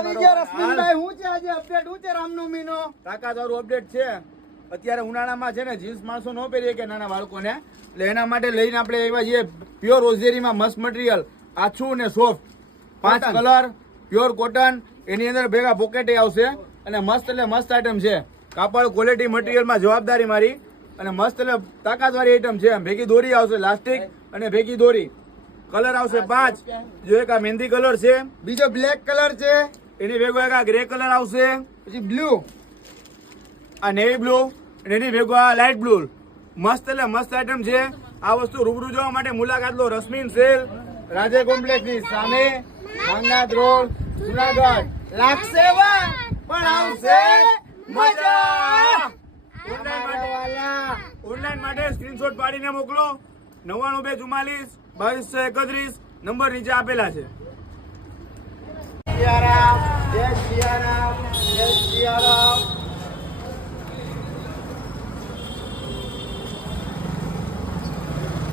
આવી ગયા રશ્મિનભાઈ. હું છે આજે અપડેટ હું છે રામનવમીનો? તાકાતવાળું અપડેટ છે. અત્યારે ઉનાળામાં છે ને જીન્સ માણસો નો પહેરીએ કે નાના બાળકોને, એટલે એના માટે લઈને આપણે એવા જે પ્યોર ઓઝેરીમાં મસ્ત મટીરિયલ, આછું ને સોફ્ટ, 5 કલર, પ્યોર કોટન, એની અંદર ભેગા પોકેટે આવશે અને મસ્ત એટલે મસ્ત આઈટમ છે. કાપડ ક્વોલિટી મટીરિયલમાં જવાબદારી મારી અને મસ્ત એટલે તાકાતવાળી આઈટમ છે. ભેગી દોરી આવશે લાસ્ટિક અને ભેગી દોરી. કલર આવશે 5. જો એક આ મહેંદી કલર છે, બીજો બ્લેક કલર છે, એની ભેગો એક આ ગ્રે કલર આવશે, પછી બ્લુ, આ નેવી બ્લુ અને એની ભેગો આ લાઇટ બ્લુ. મસ્ત એટલે મસ્ત આઈટમ છે. આ વસ્તુ રૂબરૂ જોવા માટે મુલાકાત લો. રશ્મિન સેલ, રાજે કોમ્પ્લેક્સ ની સામે, માંગનાથ રોડ, જુનાગઢ. લાગશે વા પણ આવશે મજા. ઓનલાઈન માટે સ્ક્રીનશોટ પાડીને મોકલો. 99244231 નંબર નીચે આપેલા છે. સિયારામ, જય સિયારામ.